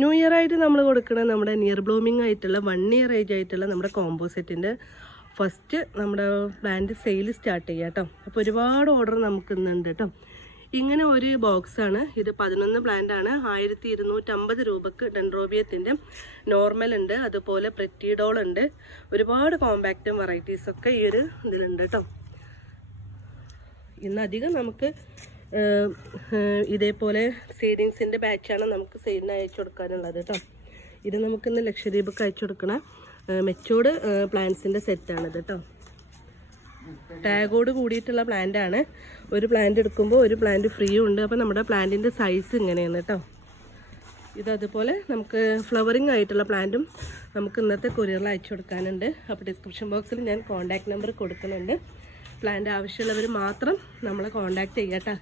New year ആയിട്ട് നമ്മൾ കൊടുക്കുന്ന നമ്മുടെ നിയർ ബ്ലൂമിങ് ആയിട്ടുള്ള 1 ഇയർ ഏജ് ആയിട്ടുള്ള നമ്മുടെ കോമ്പോസെറ്റിൻ്റെ ഫസ്റ്റ് നമ്മുടെ പ്ലാന്റ് സെയിൽ സ്റ്റാർട്ട് ചെയ്യുക കേട്ടോ. അപ്പോൾ ഒരുപാട് ഓർഡർ നമുക്ക് ഇന്നുണ്ട് കേട്ടോ. ഇങ്ങനെ ഒരു ബോക്സാണ് ഇത്. 11 പ്ലാന്റ് ആണ്. 1250 രൂപക്ക് ഡെൻഡ്രോബിയത്തിൻ്റെ നോർമൽ ഉണ്ട്, അതുപോലെ പ്രെറ്റിഡോൾ ഉണ്ട്. ഒരുപാട് കോമ്പാക്റ്റും വെറൈറ്റീസൊക്കെ ഈ ഒരു ഇതിലുണ്ട് കേട്ടോ. ഇന്നധികം നമുക്ക് ഇതേപോലെ സീഡിങ്സിൻ്റെ ബാച്ചാണ് നമുക്ക് സെയിലിന് അയച്ചു കൊടുക്കാനുള്ളത് കേട്ടോ. ഇത് നമുക്കിന്ന് ലക്ഷദ്വീപൊക്കെ അയച്ചു കൊടുക്കണ മെച്ചൂർഡ് പ്ലാന്റ്സിൻ്റെ സെറ്റാണിത് കേട്ടോ. ടാഗോട് കൂടിയിട്ടുള്ള പ്ലാന്റ് ആണ്. ഒരു പ്ലാന്റ് എടുക്കുമ്പോൾ ഒരു പ്ലാന്റ് ഫ്രീ ഉണ്ട്. അപ്പോൾ നമ്മുടെ പ്ലാന്റിൻ്റെ സൈസ് ഇങ്ങനെയാണ് കേട്ടോ. ഇതതുപോലെ നമുക്ക് ഫ്ലവറിങ് ആയിട്ടുള്ള പ്ലാന്റും നമുക്ക് ഇന്നത്തെ കൊറിയറിൽ അയച്ചു കൊടുക്കാനുണ്ട്. അപ്പോൾ ഡിസ്ക്രിപ്ഷൻ ബോക്സിൽ ഞാൻ കോൺടാക്ട് നമ്പർ കൊടുക്കുന്നുണ്ട്. പ്ലാന്റ് ആവശ്യമുള്ളവർ മാത്രം നമ്മളെ കോൺടാക്ട് ചെയ്യാം കേട്ടോ.